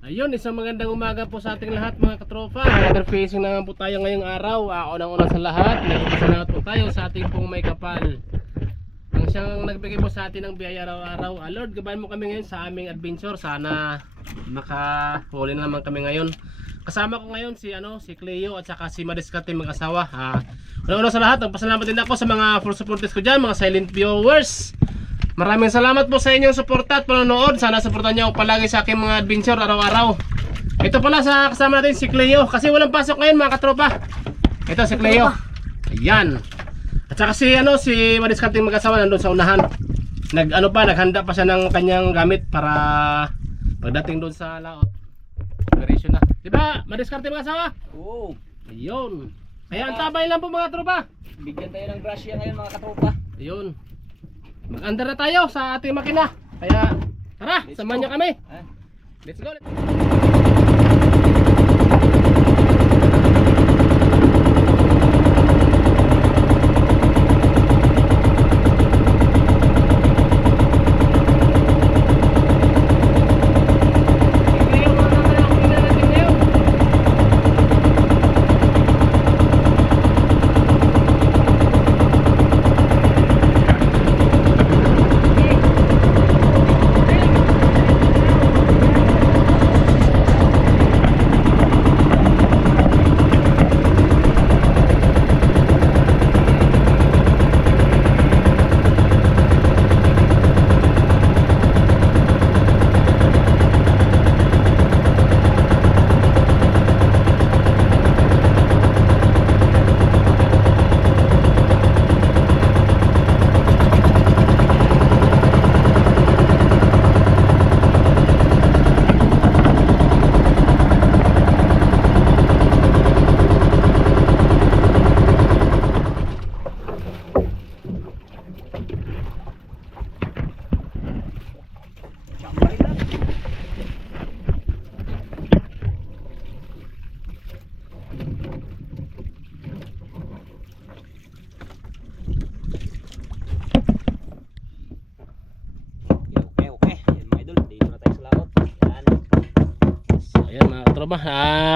Ayun, isang magandang umaga po sa ating lahat mga katropa. Water fishing naman po tayo ngayong araw. Unang-una sa lahat, nagpapasalamat po tayo sa ating pong may kapal. Ang siyang nagbigay po sa atin ng biyaya araw-araw. Lord, gabayan mo kami ngayon sa aming adventure. Sana makahuli na naman kami ngayon. Kasama ko ngayon si Cleo at saka si Mariskate mag-asawa. Unang-una sa lahat, nagpasalamat din ako sa mga full supporters ko dyan, mga silent viewers. Maraming salamat po sa inyong suporta at panonood. Sana suportahan niyo ako palagi sa aking mga adventure araw-araw. Ito pala sa kasama natin si Cleo. Kasi walang pasok ngayon mga katropa. Ito si Cleo. Ayan. At saka si Mariskate mag-asawa nandun sa unahan. Naghanda pa siya ng kanyang gamit para pagdating doon sa laot. Operation na. Diba Mariskate mag-asawa? Oo. Ayun. Kaya antabay lang po mga tropa. Bigyan tayo ng grasya ngayon mga katropa. Ayun. Mag-andar na tayo sa ating makina. Kaya tara, samahan niyo kami. Let's go.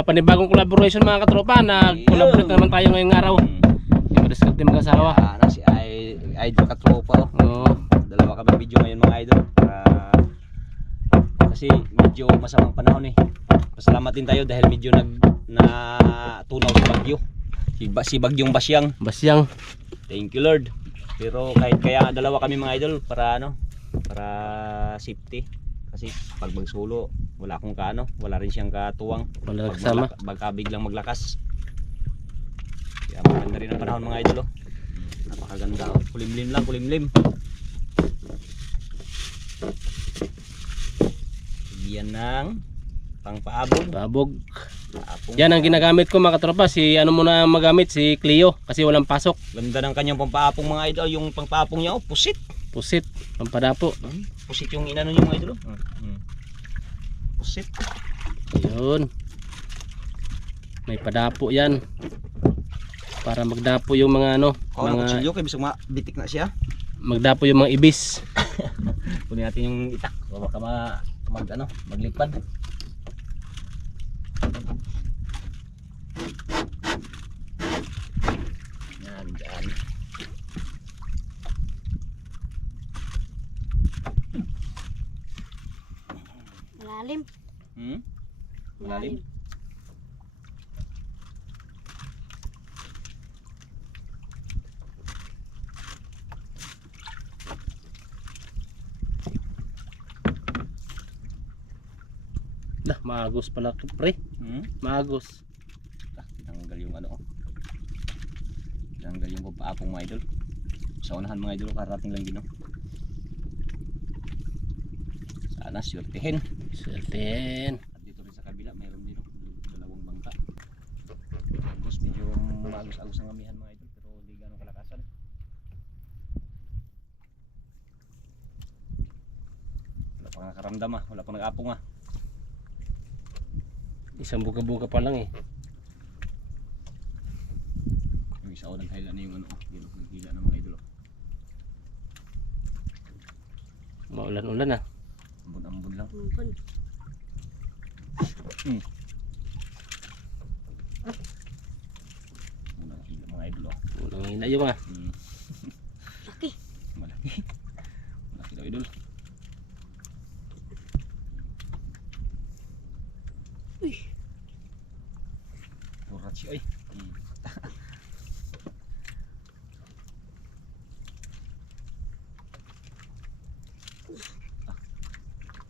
Panibagong collaboration mga katropa. Nag-collaborate naman tayo ngayong araw. Si Mariskate mag-asawa. Si Idol katropa. Dalawa kami video ngayon mga idol. Kasi medyo masamang panahon eh. Pasalamat din tayo dahil medyo natunaw si Bagyo. Si Bagyong Basyang. Thank you Lord. Pero kahit kaya dalawa kami mga idol para safety. Kasi pag magsulo, wala rin siyang katuwang. Wala kasama. Baka biglang maglakas. Kaya maganda rin ang panahon mga idol. Napakaganda. Kulimlim lang, kulimlim. Yan ng pangpaabog. Yan ang ginagamit ko mga katropa. Muna magamit si Cleo kasi walang pasok. Ganda ng kanyang pampaapong mga idol. Yung pampaapong niya, pusit. Pampadapo. Pusit yung inano niyo mga idol. Pusit. Ayun. May padapo yan. Para magdapo yung mga mga kutsilyo kaya bisag bitik na siya. Magdapo yung mga ibis. Kunin natin yung itak. Baka maglipad. Yan dyan. Malalim. Malalim. Maagos pala pre. Maagos. Tanggal yung Tanggal yung pampaapong mga idol. Sa unahan mga idol, karating lang din. Sana swertehin. At dito rin sa kabila, mayroon din dalawang bangka. Agos, medyo maagos-agos ang amihan mga idol, pero hindi ganong kalakasan. Wala pang nakaramdam wala pang nag-apong Isang buka-buka pa lang eh. Yung isa o naghila na yung naghila ng mga idol. Maulan-ulan Ambon-ambon lang. Ambon. Unang hila mga idol oh. Unang hila yung Laki. Malaki. Malaki daw idol. Uy. Urat siya ay.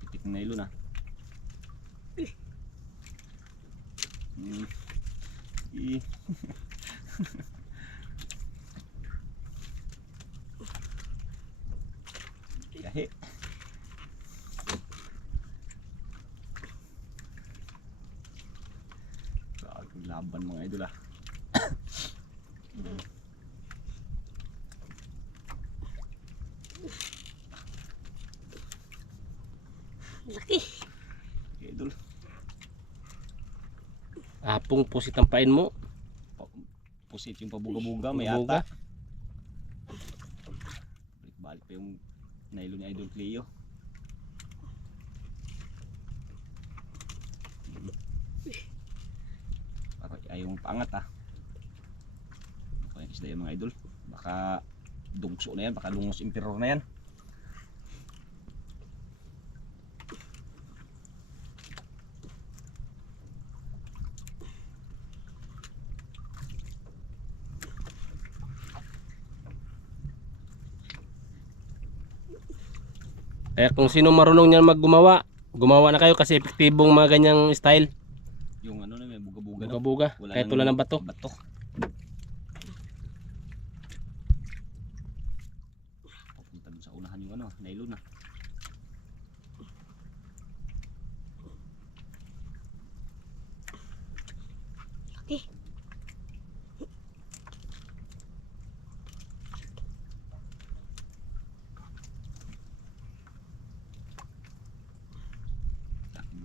Pitik na ilo na. I. Gahe. Laban mga idol ah. Laki. Okay, idol. Apong pusit ang pain mo. Pusit yung pabuga-buga, may Buga. ata. Balik pa yung nylon ni Idol Cleo. Parang ayaw mong paangat ah. Ako yung isda yung mga idol. Baka dugso na yan, baka lungos emperor na yan. Kaya kung sino marunong niyan gumawa na kayo kasi epektibong mga ganyang style. Yung ano na may buga-buga no? Buga-buga. Kahit wala ng bato. Bato. Papunta dun sa unahan yung ano, nylon na. Laki.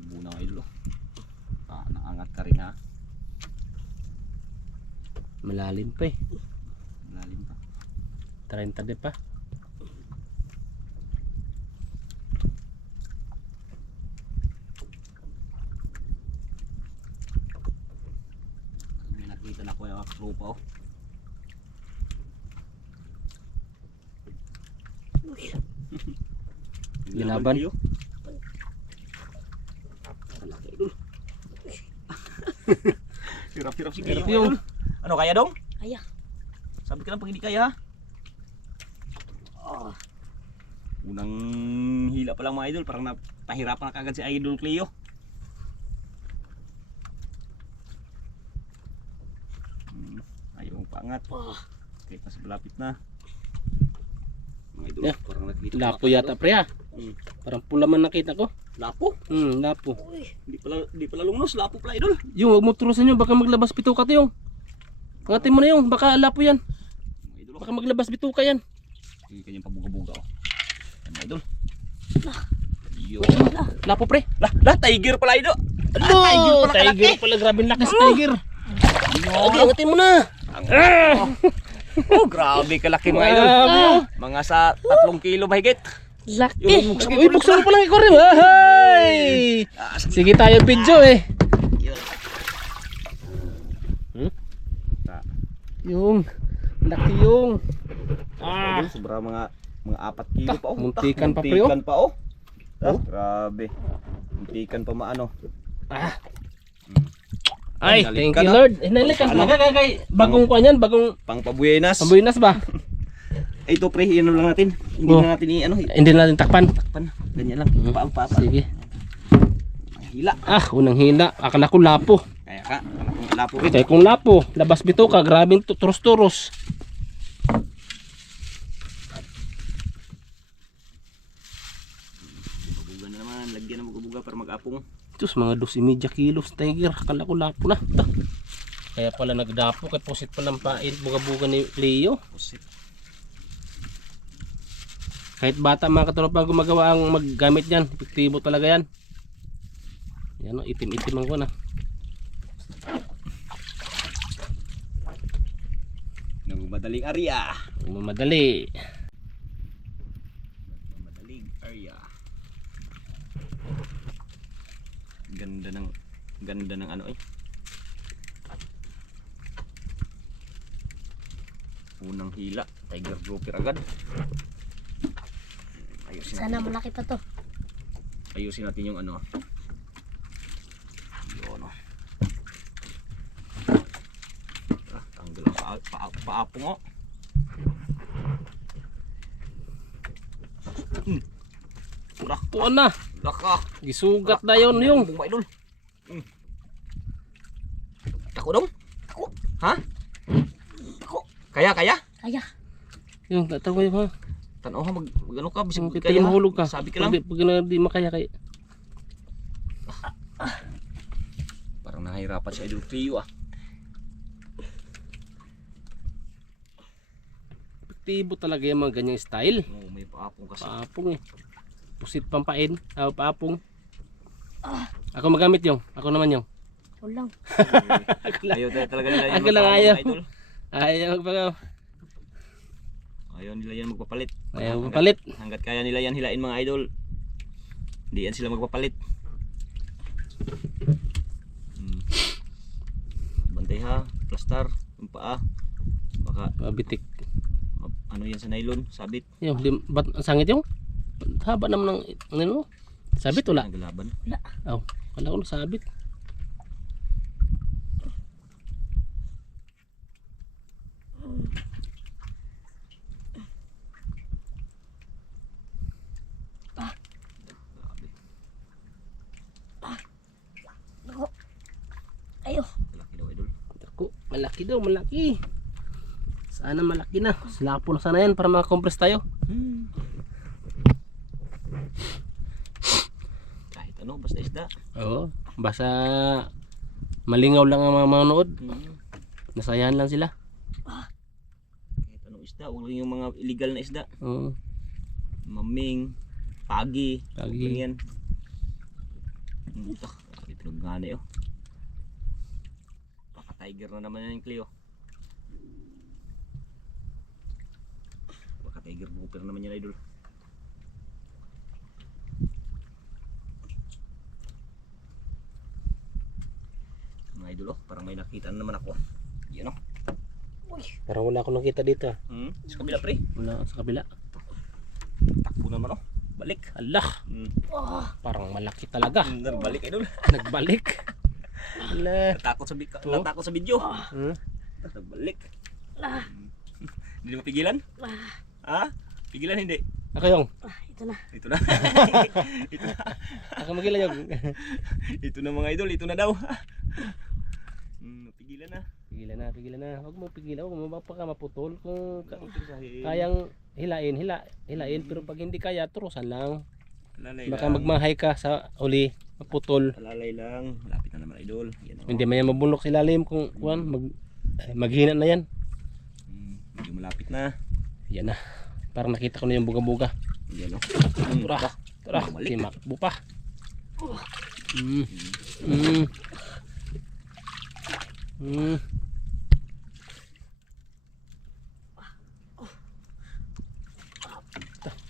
Muna ng idol. Naangat ka rin ha. Malalim pa eh. Malalim pa. 30 de pa. May nakita na ko yung tropa oh. Uy. Ginaban. Hirap-hirap si Hirap Cleo. yung. Ano kaya dong? Kaya. Sabi ka lang pag hindi kaya. Oh. Unang hila pa lang mga idol, parang napahirapan na kagad si Idol Cleo. Ayaw mong paangat. Oh. Kahit nasa malapit na. Mga idol, Yeah. parang nakikita ko Lapo mga yata pre ah. Parang pula man nakita ko. Lapo? Lapo. Uy. Di pala lungnos, lapo pala idol. Yung huwag mo turusan nyo, baka maglabas bituka to yung. Angatin mo na yung, baka lapo yan. Mga idol, Baka maglabas bituka yan. yung kanyang pabuga-buga oh. Yan mga idol. Lah. Yo. Lapo pre. Tiger pala idol. Tiger pala, grabe ang lakas tiger. Okay, angatin mo na. Oh, grabe kalaki mga idol. Mga sa 3 kilo mahigit. Laki. Uy, buksan mo palang ikaw rin. Ay! Sige tayo video eh. Yung, laki yung. Sobra mga 4 kilo pa oh. Muntikan pa, pre, oh. Muntikan pa oh. Grabe. Muntikan pa maano. Ay, Hinalik thank ka you na. Lord. Hinalik ka talaga kay bagong kuan yan, bagong Pang pabuyenas. pambuinas ba? Ito pre, iano lang natin. Hindi Oh. na natin i-ano. Hindi na natin takpan. Ganyan lang. Pa. Sige. Hila. Unang hila. Akala ko lapo. Kaya ka, kung lapo ito. Kaya kung lapo, labas bituka, grabing turos-turos. Buga na naman, lagyan ng buga para mag-apong. Diyos, mga 12.5 kilos tiger. Akala ko lapo na. Kaya pala nagdapo, kay pusit pa ng pain, buga-buga ni Leo. Pusit. Kahit bata mga katropa gumagawa ang maggamit yan. Epektibo talaga yan. Yan o, itim-itim ang kuwan ah. Nagmamadaling area. Mamadali. Nagmamadaling area. Ganda ng Ganda ng ano eh. Unang hila, tiger grouper agad. Ayusin Sana natin. malaki pa to. Ayusin natin yung ano. Yun oh. Tanggal ang paapong oh. Tuon na. Laka. Gisugat na yun yung. Mga idol. Tako dong. Tako. Ha? Tako. Kaya. Kaya. Yung tatawa yung ha. Tanaw ha ano ka bisig Kita yung mahulog ka. Sabi ka lang. Pag di makaya kay. Parang nahihirapan si Idol Trio ah. Aktibo talaga yung mga ganyang style. Oh, may paapong kasi. Paapong eh. Pusit pampain. Paapong. Ako magamit yung. Ako naman yung. Ulang. Ayaw talaga nila yan. Ako lang magpaano, ayaw. mga idol. Ayaw magpagaw. Ayaw nila yan magpapalit. Ayaw magpalit. Hanggat kaya nila yan hilain mga idol. Hindi yan sila magpapalit. Bantay ha. Plastar. Yung paa. Baka Mabitik. ano yan sa nylon. Sabit. Yung, ba't ang sangit yung? Haba naman ng ano? Sabit wala? Naglaban. Oh, wala ko sabit. Ayo. Malaki daw idol. Ako, malaki daw, malaki. Sana malaki na. Silapo na sana yan para makakompress tayo. Kahit ano basta isda. Oo, basta malingaw lang ang mga manonood. Nasayahan lang sila. Kahit anong isda. Huwag yung mga illegal na isda. Oo. Maming. Pagi. Pagi. Huwag yan. Grabe pinagngani oh. Baka tiger na naman yan yung Cleo. Baka tiger grouper naman yan idol. Mga idol oh, parang may nakita na naman ako. Yan oh. Parang wala akong nakita dito. Sa kabila pre. Wala sa kabila. Takbo naman oh. Balik. Allah, parang malaki talaga. Balik idol. Nagbalik. Allah. Natakot sa video. Hmm? Nagbalik. Hindi mo pigilan? Ha? Pigilan hindi? Ako yung. Ito na. Ito na. Ito na. Ako magilan yung. Ito na mga idol, ito na daw. Pigilan na. Pigilan na. Huwag mo pigilan. Huwag mo baka maputol. Kung kayang hilain. Pero pag hindi kaya, turusan lang. Alalay Baka lang. magmahay ka sa uli. Maputol. Alalay lang. Malapit na naman idol. Yan, oh. Hindi man yan mabulok sa ilalim kung maghina na yan. Medyo malapit na. Yan na. Parang nakita ko na yung buga-buga. Yan o. Tara. Bumalik. Timakbo pa.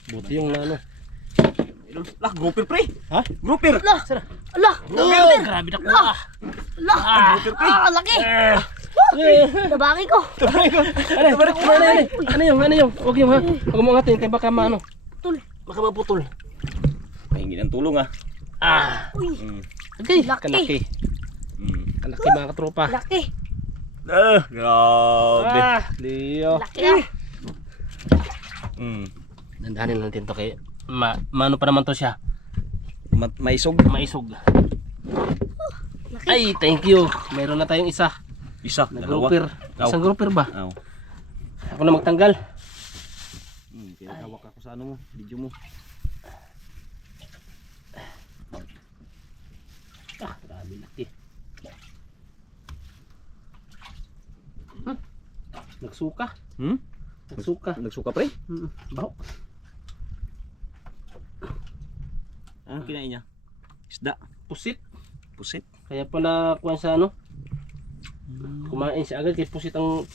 Buti yung ano. Idol. Lah, grouper pre. Ha? Grouper. Sara. Ala! Grabe na ko. Ala! Laki! Nabaki ko! Ano yung? Huwag yung ha. Huwag mo ngatin. Kaya baka maano. Putol. Baka maputol. Pahingi ng tulong ah. Uy! Okay. Laki. Kalaki. Kalaki mga katropa. Laki! Grabe. Leo. Laki ah! Dandahanin natin to kay maano pa naman to siya. Maisog. Maisog. Laki! Ay, thank you. Mayroon na tayong isa. Isa. Na Dalawa. grouper. Isang grouper ba? Aw. Ako na magtanggal. Kaya hawak ako sa ano mo, video mo. Grabe laki. Nagsuka. Nagsuka. Nagsuka pre? Baho. Anong kinain niya? Isda. Pusit. Pusit. Kaya pala kuha sa ano. Kumain siya agad kay pusit ang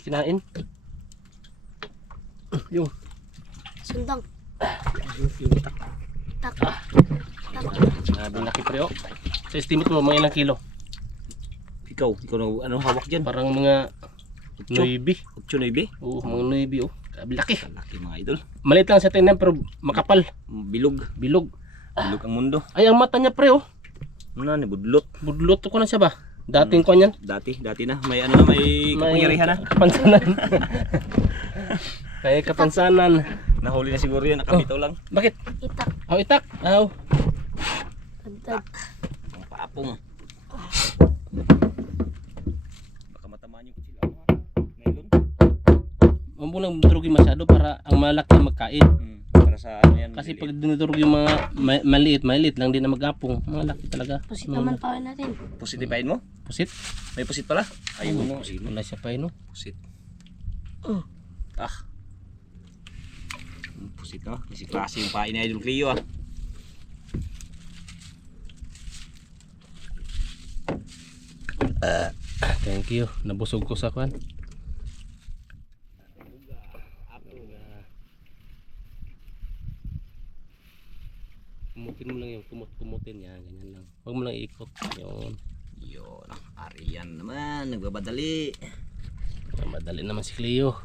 kinain. Yung Sundang. yung tak. Tak. Grabe laki pre oh. Sa estimate mo, mga ilang kilo? Ikaw na ano hawak dyan? Parang mga 9. 8-9. Oo, mga 9 oh. Laki. Laki mga idol. Maliit lang sa tingnan pero makapal. Bilog. Bilog. Bilog ang mundo. Ay, ang mata niya pre oh. Ano na, budlot. Budlot ko na siya ba? Dating ko niyan. Dati na. May ano na, may kapangyarihan na. Kapansanan. May kapansanan. Nahuli na siguro yan, nakabitaw lang. Bakit? Itak. Oh, itak. Oh. Tagtag. Ang paapong. Baka matamaan yung kutsilyo mo. Nylon. Huwag mo lang durugin masyado para ang malaki magkain. Para sa ano yan. Kasi pag dinudurog yung mga maliit lang din na magapong. Malaki talaga. Pusit naman pawin natin. Positifahin mo? Pusit? May pusit pala? Ayun mo. Sige. Wala siya pa no? Pusit. Ah. Pusit no? Kasi klase yung pain ni Idol Cleo ah. Thank you. Nabusog ko sa kwan. Kumutin mo lang yung kumutin yan. Ganyan lang. Huwag mo lang iikot. Yun. Yun. Arian naman. Nagbabadali. Madali naman si Cleo.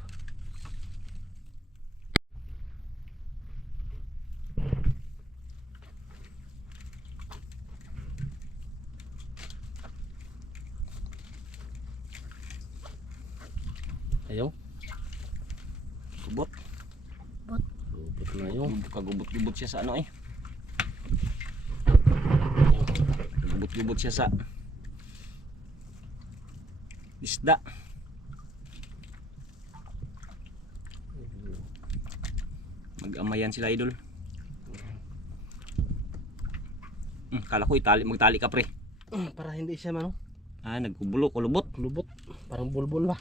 Ayaw. Gubot. Lupot na yung. Kagubot-gubot siya sa ano eh. Gubot-gubot siya sa isda. Mag-amayan sila idol. Kala ko magtali ka pre. Para hindi siya mano. Ah, nagkubulo, kulubot. Lubot. Parang bulbul ba?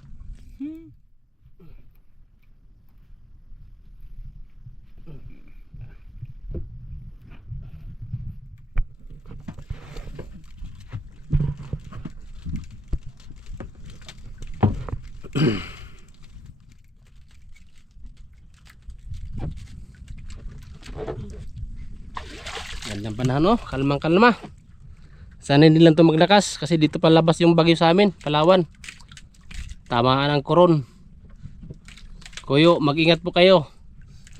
Gandang panahon no, kalmang kalma. Sana hindi lang ito maglakas kasi dito palabas yung bagyo sa amin, Palawan. Tamaan ang koron. Kuyo, mag-ingat po kayo.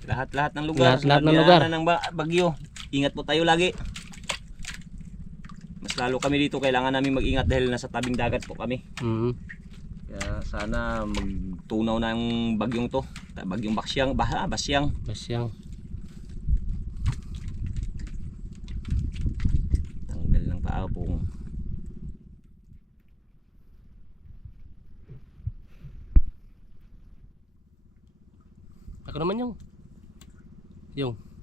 Lahat-lahat ng lugar. Lahat ng lugar. Ng bagyo. Ingat po tayo lagi. Mas lalo kami dito, kailangan namin mag-ingat dahil nasa tabing dagat po kami. Kaya sana magtunaw na yung bagyong to. Bagyong Basyang. Basyang. Basyang. Tanggal ng paapong. Ako naman yung.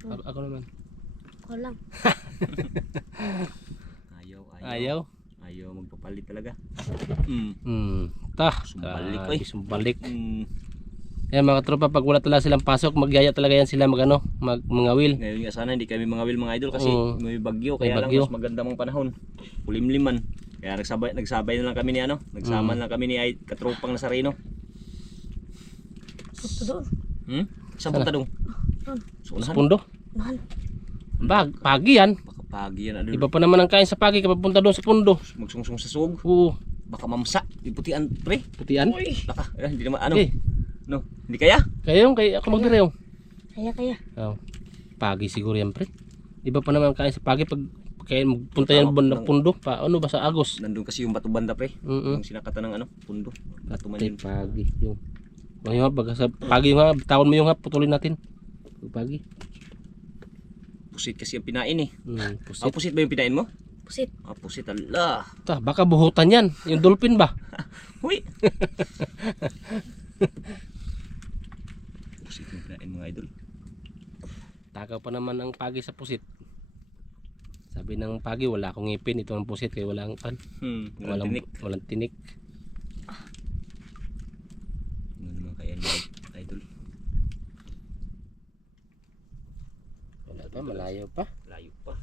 Ako naman. Ako lang. Ayaw. Ayaw magpapalit talaga. Sumbalik Sumbalik, Sumbalik. Mm. Mga tropa, pag wala talaga silang pasok, magyaya talaga yan sila mangawil. Ngayon nga sana hindi kami mangawil mga idol kasi may bagyo. May Kaya bagyo. lang mas maganda mong panahon. Kulimliman. Kaya nagsabay na lang kami ni nagsama na lang kami ni katropang Nazareno. Punto doon. Saan punta dong? Sa Sunahan. pundo. Mahal. Pagi yan. Baka pagi yan idol. Iba pa naman ang kain sa pagi kapag punta doon sa pundo. Magsungsung sa sug. Oo. Baka mamsa. Iputian pre. Putian. Baka hindi naman ano. Eh, No, hindi kaya? kaya ako magdire yung. Kaya. Oh. Pagi siguro yan pre. Iba pa naman ang kain sa pagi pag kaya magpunta yan ng pundo pa. Ano ba sa Agos? Nandun kasi yung bato banda pre. Mm. Yung sinakatan ng pundo. Batuman yun. Pagi yung. Ngayon pag sa pagi nga, tawon mo yung putulin natin. Pagi. Pusit kasi yung pinain eh. Pusit. Pusit ba yung pinain mo? Pusit. Pusit ala. Baka buhutan yan. Yung dolphin ba? Huy. Pusit yung pinain mga idol. Takaw pa naman ang pagi sa pusit. Sabi ng pagi, wala akong ngipin. Ito ang pusit kaya walang Walang tinik. Walang tinik. Ano naman kaya ni idol? Wala pa, malayo pa. Layo pa.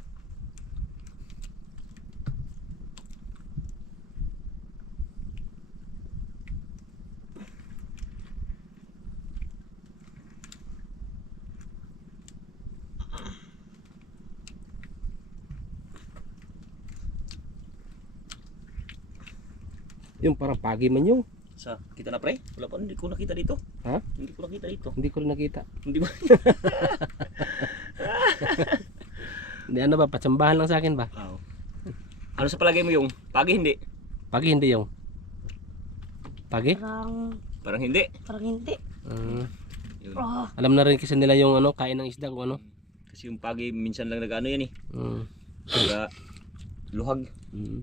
Yung parang pagi man yung. Sa kita na pre? Wala pa, hindi ko nakita dito. Ha? Hindi ko nakita dito. Hindi ko rin nakita. Hindi ba? Hindi ano ba, patsambahan lang sa akin ba? Oo. Ano sa palagay mo yung pagi hindi? Pagi hindi yung. Pagi? Parang hindi. Parang hindi. Yun. Oh, Alam na rin kasi nila yung ano, kain ng isda kung ano. Kasi yung pagi minsan lang nag-ano yan eh. Mm. Kaya luhag. Mm.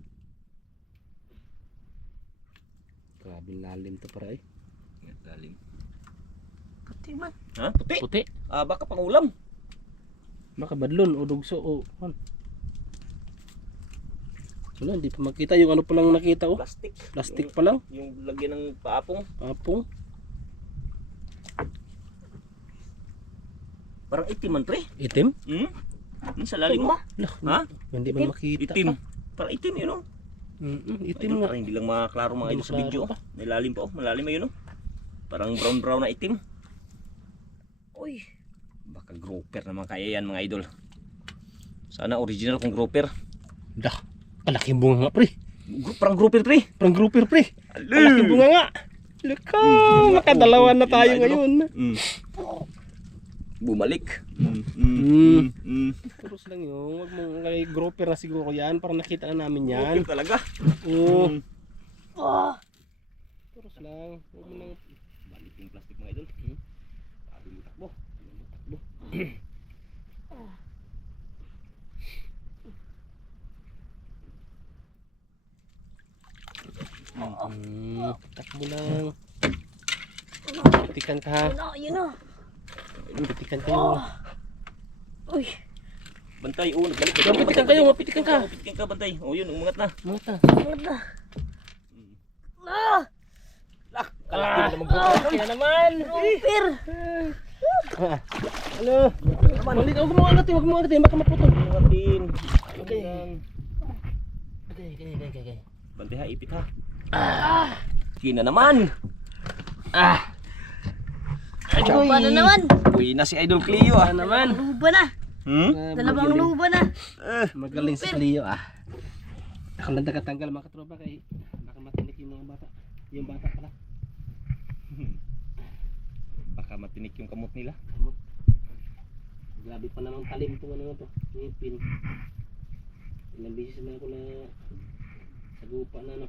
Grabe lalim to para eh. Yan, lalim. puti man. Ha? Puti? Puti. Ah, baka pang ulam. Baka badlon o dugso o ano. Wala, hindi pa makita yung ano pa lang nakita oh. Plastic. Plastic pa lang. Yung lagyan ng paapong. Apong. Parang itim man pre. Itim? Hmm? Yung sa lalim mo. Lah, Ha? hindi man makita. Itim. Pa. Parang itim yun oh. Itim Ayun, nga. parang hindi lang makaklaro mga Hindi idol sa video. maklaro May lalim pa oh. Malalim ayun oh. Parang brown na itim. Uy, Baka grouper naman kaya yan mga idol. Sana original kung grouper. Dah. Kalaking bunga nga pre. Parang grouper pre. Parang grouper pre. Kalaking bunga nga. Luka, makadalawa na tayo ngayon. Bumalik. Terus lang yun. Wag mong kay grouper na siguro yan. Parang nakita na namin yan. Grouper talaga. Oo. oh, Terus lang. Huwag mo nang Balik yung plastic mga idol. Sabi mo takbo. Takbo. takbo lang. Petikan ka ha. yun na. Petikan kayo. Uy, Bantay. Oh, nagbalik. Petikan kayo. Petikan ka. Petikan ka bantay. Oh, yun. Umangat na. Mata. maganda. Ah, Kalaki na naman grouper. Kaya naman. grouper. Ano? Balik. Huwag mo angatin. Huwag mo angatin. Baka maputol. Umangatin. Okay. Okay. Bantay ha. Ipit ha. Sige na naman. Luba na naman. Uy na si Idol Cleo ah. Naman. Luba na. Dalawang luba na. Magaling si Cleo ah. Ako lang nakatanggal mga katropa kay baka matinik yung mga bata. Yung bata pala. Baka matinik yung kamot nila. Kamot. Grabe pa namang talim itong ano to. Ngipin. Ilang beses na ako na sagupa na no.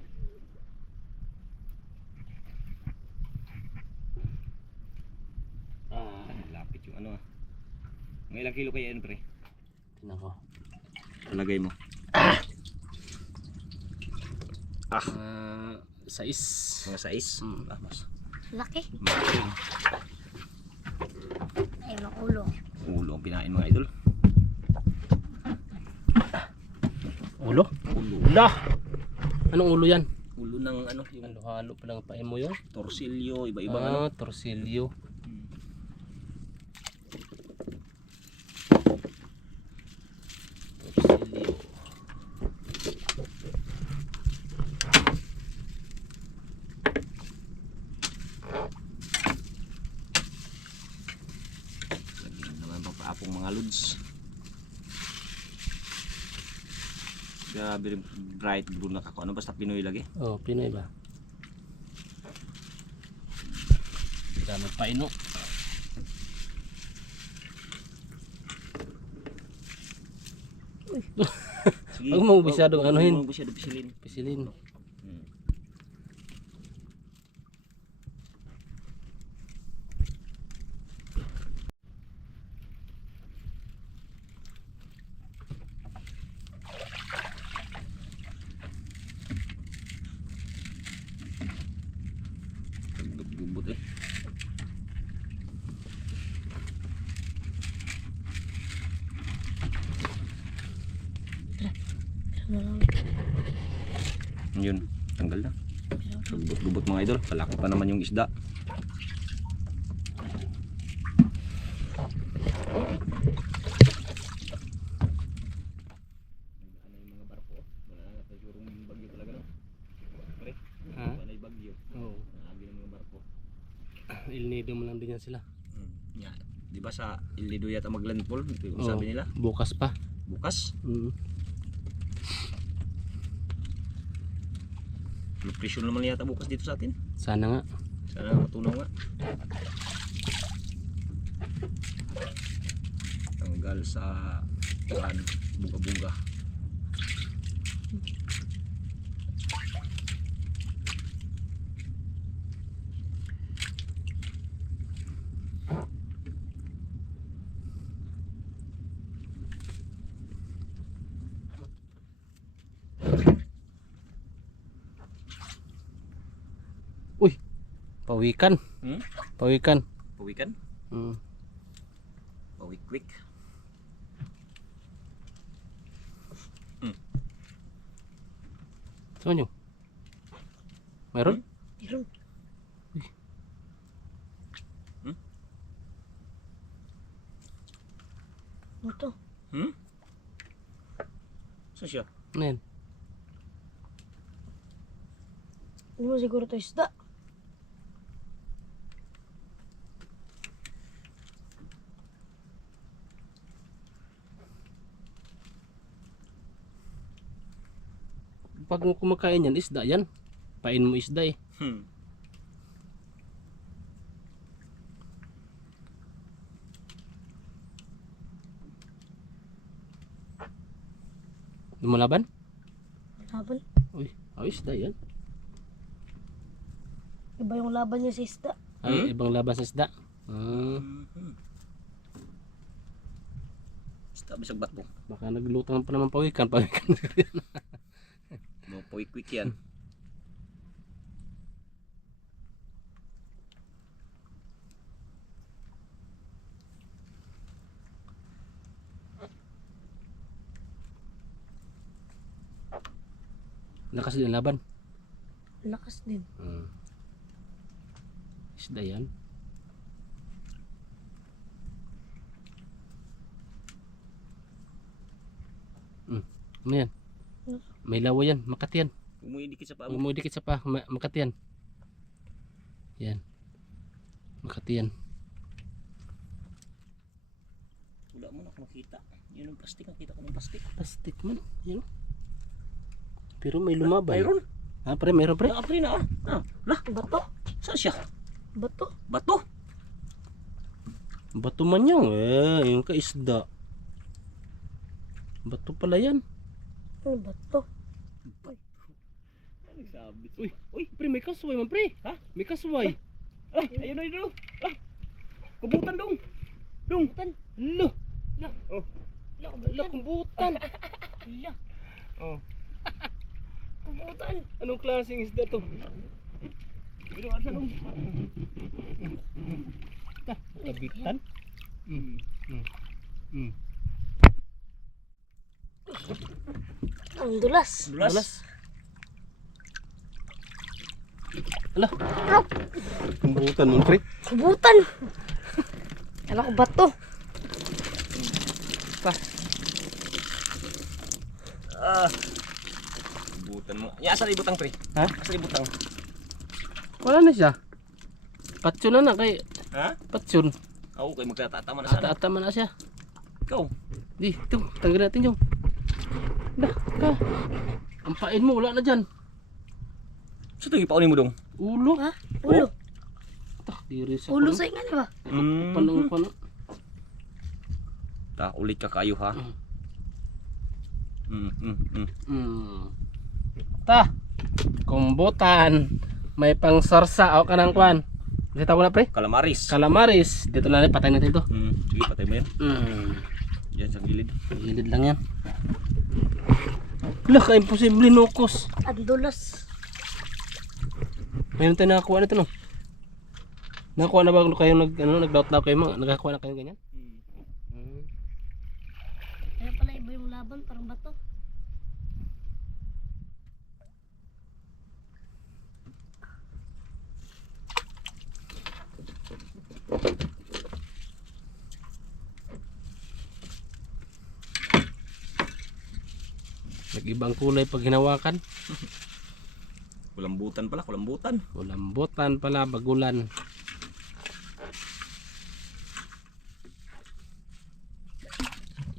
Lapit yung ano ah. Mga ilang kilo kaya yun pre? Tingnan ko. Talagay mo. Sais. Mga sais. Mas Laki. malaki. Ay, makulo. Ulo ang pinain mga idol. Ulo? Ulo. Ulo. Anong ulo yan? Ulo ng ano yung Halo-halo pa lang pain mo yun. torsilyo, iba-ibang ano. Torsilyo. Torsilyo. Lagyan naman pang paapong mga lods. Grabe rin bright blue na kako. Ano basta Pinoy lagi? Oh, Pinoy ba? Dami pa ino. Sige. Huwag mong bisyadong anuhin. Huwag mong bisyadong pisilin. Pisilin. Gubot eh. Yun, tanggal na. Gubot mga idol, palaki pa naman yung isda. Oh. El Nido mo lang din yan sila. Yeah. Di ba sa El Nido yata maglandfall? Ito yung Oh, sabi nila. bukas pa. Bukas. Nutrition naman yata bukas dito sa atin. Sana nga. Sana matunaw nga. Tanggal sa bunga-bunga. Uy, pawikan. Pawikan. Pawikan? Pawik-wik. Saan nyo? Meron? Meron. Ano to? Saan siya? Ano yan? Hindi mo siguro to isda. Pag kumakain yan, isda yan. Pain mo isda eh. Lumalaban? Laban. Uy, isda yan. Iba yung laban niya sa isda. Ay, ibang laban sa isda. Basta bisag bato. Baka naglutang pa naman pawikan. No, pawik-wik yan. Lakas din ang laban. Lakas din. Isda yan. Ano yan? May lawa yan, makat yan. Umidikit sa paa mo. Umudikit sa pa, makat yan. Yan. Makat yan. Wala mo na ako nakita. Yun yung plastic, nakita ko ng plastic. Plastic man, yan. Pero may lumaban. Mayroon? Pre, mayroon pre. Pre na lah, Bato. saan siya? Bato. Bato? Bato man yan, yung kaisda. Bato pala yan. Ano bato? Uy, pre, may kasway man pre. Ha? May kasway. Ayun. Kubutan dong. Kumbutan. Lo. Oh. Lo, kumbutan. Hala. Oh. Kumbutan. Anong klaseng isda to? Pero asa dong? Kabitan? Ang dulas. Dulas. Ala. Kumbutan mo pre. Kumbutan. Kala ko bato. Kubutan mo. Ya, asa ibutang pre? Ha? Asa ibutang? Wala na siya. Patsyon na kay Ha? patsyon. Ako kay magtatama na sana. Ata man na siya. Ikaw. Di, ito, tanggalin natin yung. Dah, ka. Ang pain mo, wala na dyan. Sa ito ipaunin mo dong? Ulo. Ha? Ulo. Tak, diri sa Ulo sa nga ba? Panang. Ta, ulit ka kayo ha. Ta, kumbutan. May pang sarsa o kanang kwan. Kita mo na pre? Calamaris. Calamaris. Dito na rin, patay natin ito. Sige, patay mo yan. Diyan sa gilid. Gilid lang yan. Wala ka, imposible nukos. Ang dulas. Mayroon tayo nakakuha nito no? Nakakuha na ba kayo nag-doubt kayo mga? Nakakuha na kayo ganyan? Kaya pala iba yung laban, parang bato. Nag-ibang kulay pag hinawakan. Kulambutan pala, kulambutan. Kulambutan pala, bagulan.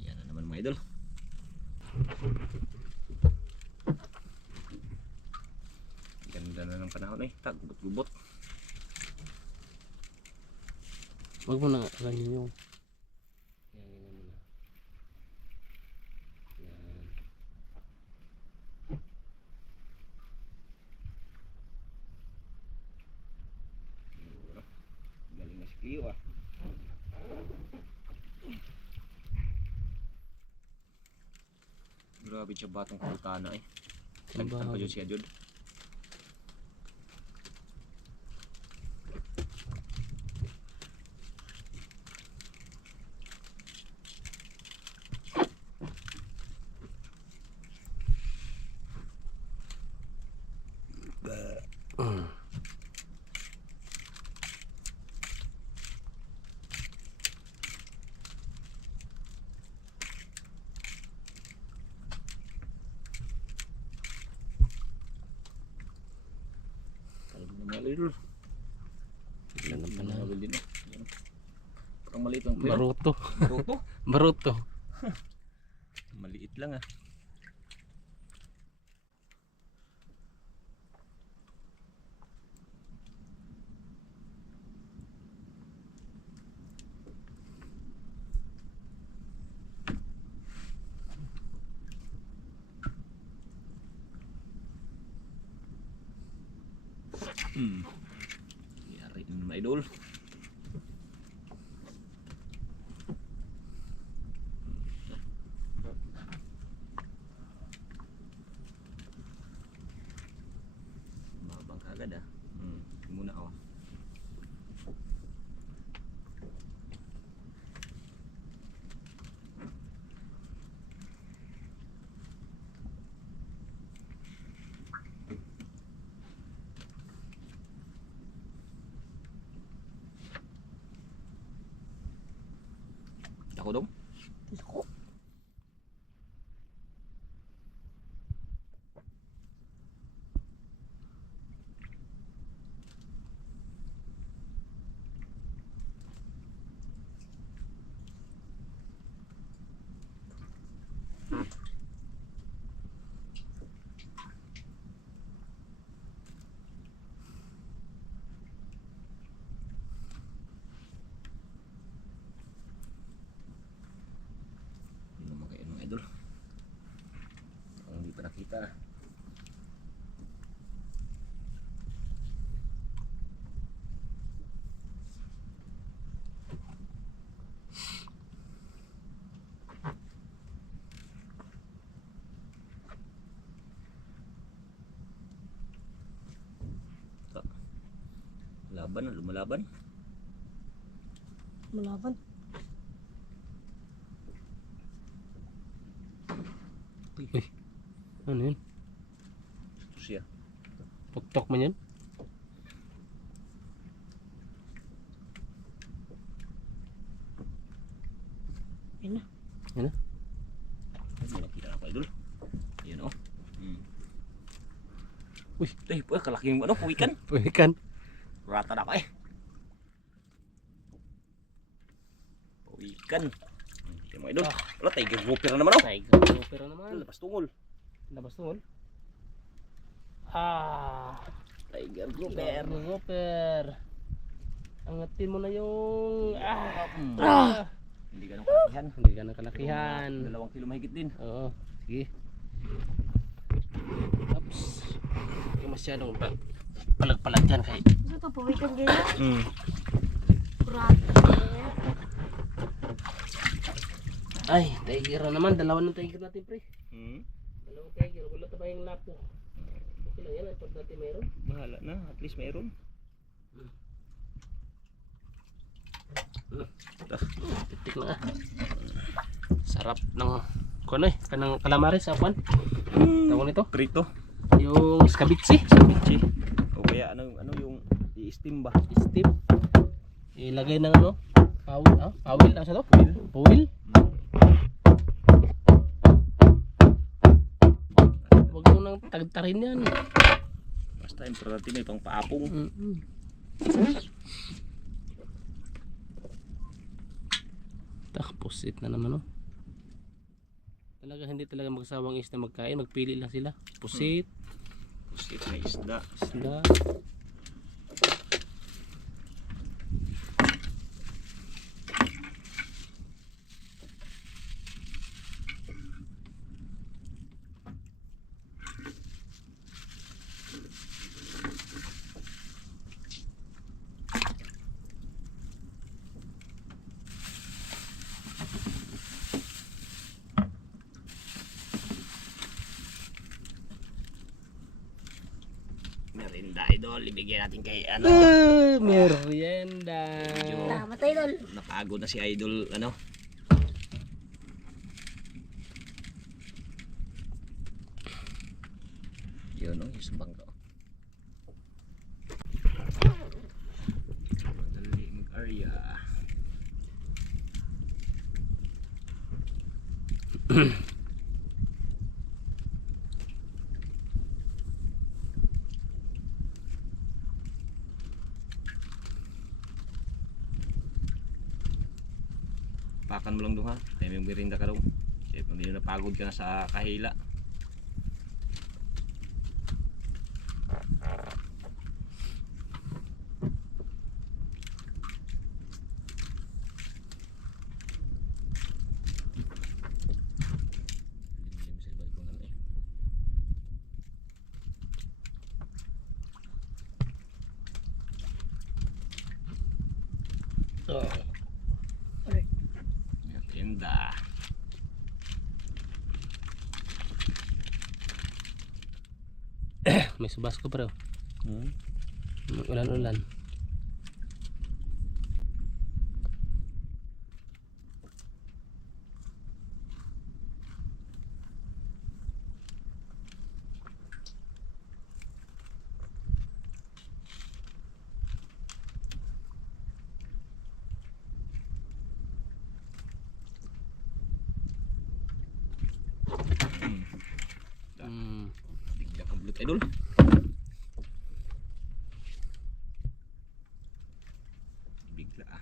Yan na naman mga idol. Ganda na ng panahon eh. Gubot-gubot. Wag mo na ganyan yung. Yan, ganyan mo na. Yan. Galing na si Cleo ah. Grabe siya batong kultana eh. Nagtan pa dyan siya dyan. Mga idol. Ilan ang panahon? Mga din eh. Yan. Parang maliit lang pero. Baruto. Baruto? Baruto. Maliit lang ah. Yari ng mga idol. Mabang kagad ah. Muna ako. Ako dong. Ako. Yun naman kayo mga idol. Ang hindi pa nakita. Laban, lumalaban. Malaban. Uy. Ano yun? Ito siya. Tuktok man yan? Yan na. Yan na? Hindi nakita na pa idol. Ayan o. Uy. Eh, kalaking ano, puwikan. Puwikan. Rata na ako eh. Puwikan. Ayan mga idol. Wala, tiger grouper na naman o. Tiger grouper na naman. Labas tungol. Labas tungol. Ah. Tiger Tiger grouper. grouper. Angatin mo na yung Hindi ganun kalakihan. Hindi ka na kalakihan. 2 kilo mahigit din. Oo. Sige. Oops. Hindi masyadong palag-palag dyan kay. Gusto ito, pawikan ganyan. Hmm. Kurado. Ay, tiger na naman. Dalawa ng tiger natin, pre. Hmm. Dalawang tiger. Wala pa yung lapo. Okay lang yan. Pag natin mayroon. Bahala na. At least mayroon. Titik na ah. Sarap ng kuno eh. Kanang calamares. Apan. Tawag nito. Prito. Yung scabitsi. Sabichi. O kaya ano yung i-steam ba? Steam. Ilagay ng ano? Pawil. Ah? Pawil. Ano sa to? Pawil. Huwag mo nang tagtarin yan. Basta importante may pang paapong. Pusit na naman oh. Talaga hindi talaga magsawang isda magkain. Magpili lang sila. Pusit. Shit, may isda. Isda. Merinda idol, ibigyan natin kay ano. Merienda. Salamat idol. Napagod na si idol ano. Yun yung sumbang ko. Madali mag-area. Pakan mo lang doon ha. Kaya may merinda ka doon. Kasi hindi na napagod ka na sa kahila. Oh. Merinda. May subas ko bro. Hmm? Ulan-ulan. Bigla kang bulut idol. Bigla ah.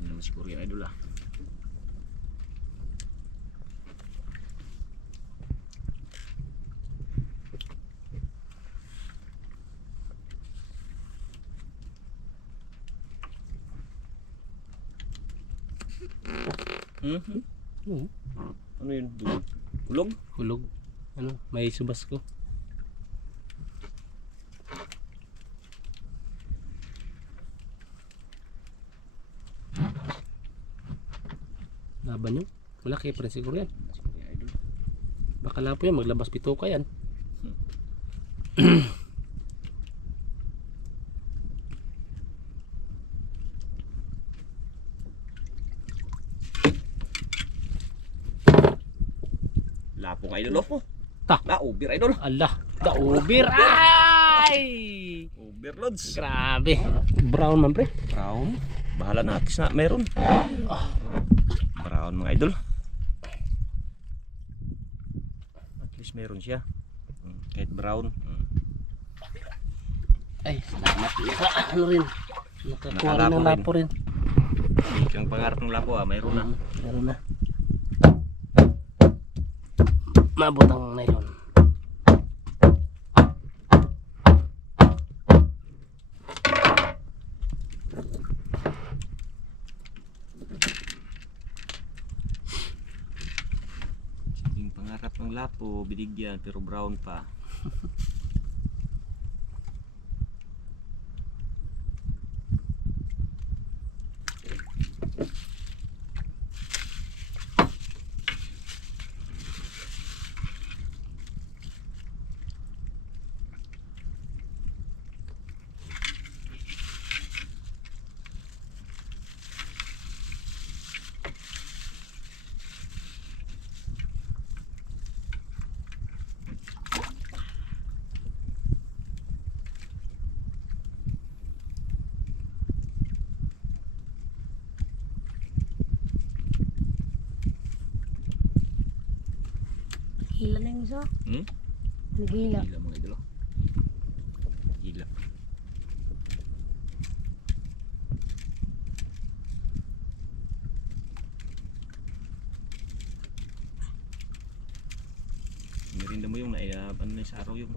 Hindi naman siguro yung idol ah. Ano yun? Kulog? Hulog. Ano? May subas ko. Laban yun. Malaki pa rin siguro yan. Siguro yung idol. Baka lapo yan. Maglabas pito ka yan. Lapong idol oh. Ta. Na, uber idol. Allah. Kaubir. Ay! Overloads. Grabe. Brown man pre. Brown. Bahala na atis na meron. Brown mga idol. At least meron siya. Kahit brown. Ay, salamat. Ano rin. Nakakuha rin ng Nakalapo lapo rin. Yung pangarap ng lapo ah, mayroon na. Meron na. Maabot ang nylon. Yung pangarap ng lapo, binigyan pero brown pa. na yung isa. Hmm? Nagila. Gila mga idolo. Gila. Merinda mo yung ano na sa araw yung.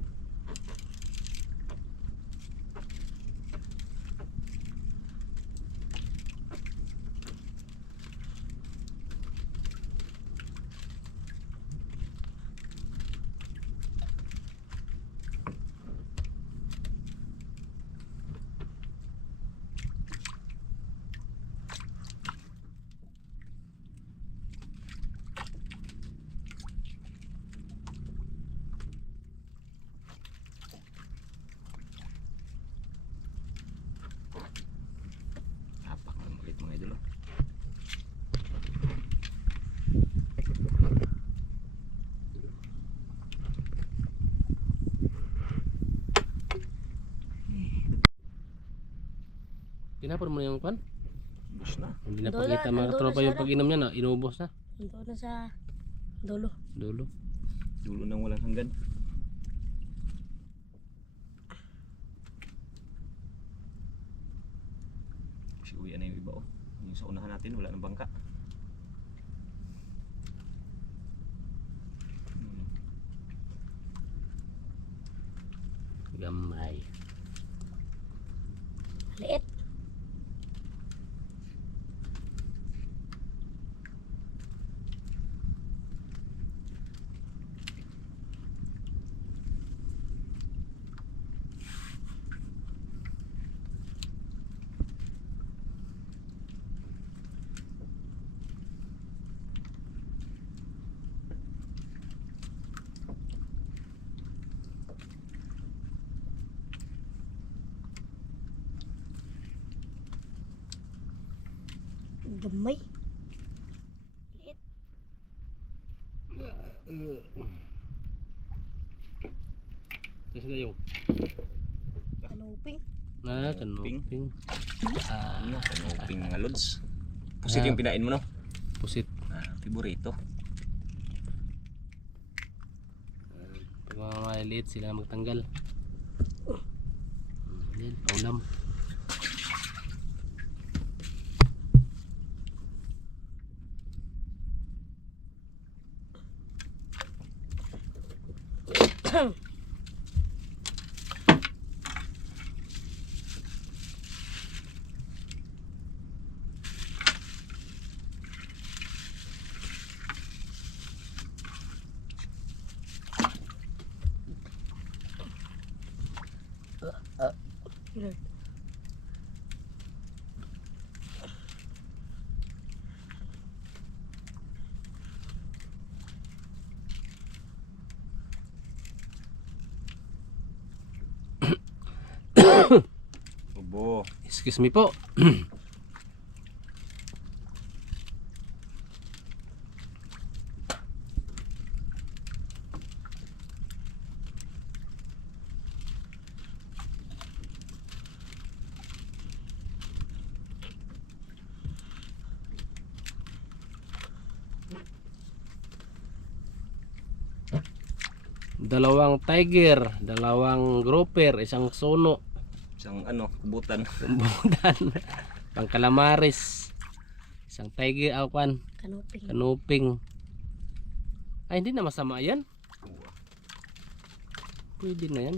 Apak na malit mga idolo. Tinapon mo na yung pan? Bus na. Hindi na Dola, pakita mga nandun katropa na yung siya, pag-inom niya na. Inubos na. Ito na sa dulo. Dulo. Dulo nang walang hanggan. Kasi uwi na yung iba oh. Yung sa unahan natin wala nang bangka. Hmm. Gamay. Liit. Gamay. Liit. Kasi na yung Kanuping. kanuping. Ano? Kanuping mga lods. Pusit yung pinain mo no? Pusit. Favorito. Pag mga maliliit sila magtanggal. Yan, paulam. Lord. Ubo. Excuse me po. Dalawang tiger, dalawang grouper, isang sono, Isang ano, kubutan. budan, pang calamares, isang tiger, awan, Kanuping. kanuping. Ay, hindi na masama yan. Pwede na yan.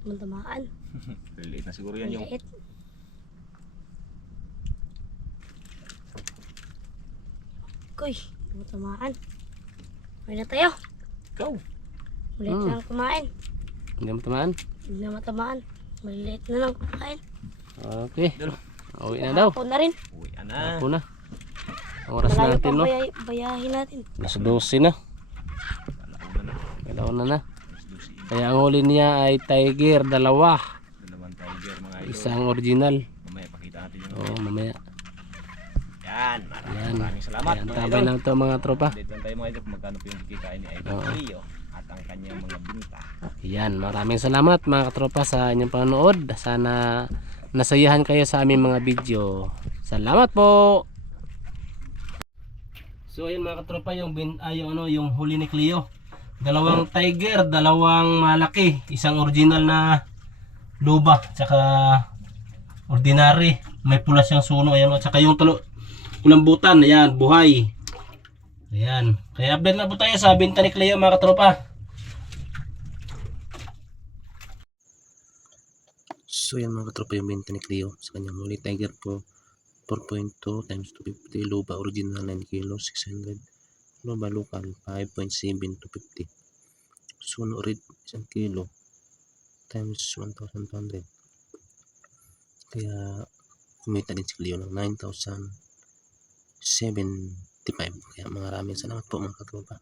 Mantamaan. Liit na siguro yan yung. Liit. Kuy, mantamaan. May na tayo. Ikaw. Maliit na lang kumain. Hindi mo tamaan. Hindi na matamaan. Maliit na lang kumain. Okay. Dalo. Uwi na daw. Ako na rin. Uwi na. Ako na. Ang oras Malayo natin, pang no? bayahin natin. Alas 12 na. Alauna na. Kailangan na na. Mas 12. Kaya ang huli niya ay tiger, dalawa. Dalawang tiger. Isang original. Mamaya pakita natin yung Oo, mamaya. yan. Yan. Maraming salamat Yan, mga tabay idol. lang to mga tropa. Dito lang tayo mga idol kung magkano po yung kikitain ni Idol Oo. Leo at ang kanyang mga binta. Yan, maraming salamat mga katropa sa inyong panonood. Sana nasayahan kayo sa aming mga video. Salamat po. So ayun mga katropa, yung huli ni Cleo. Dalawang tiger, dalawang malaki, isang original na luba, tsaka ordinary. May pula siyang suno, ayan, at saka yung kulambutan, ayan, buhay. Ayan. Kaya update na po tayo sa binta ni Cleo mga katropa. So yan mga katropa yung binta ni Cleo sa kanyang huli tiger po 4.2 times 250, luba original 9 kilo 600, luba local 5.7 to 50, suno red 1 kilo times 1,200. Kaya kumita din si Cleo ng 9,075. Kaya maraming salamat po mga katropa.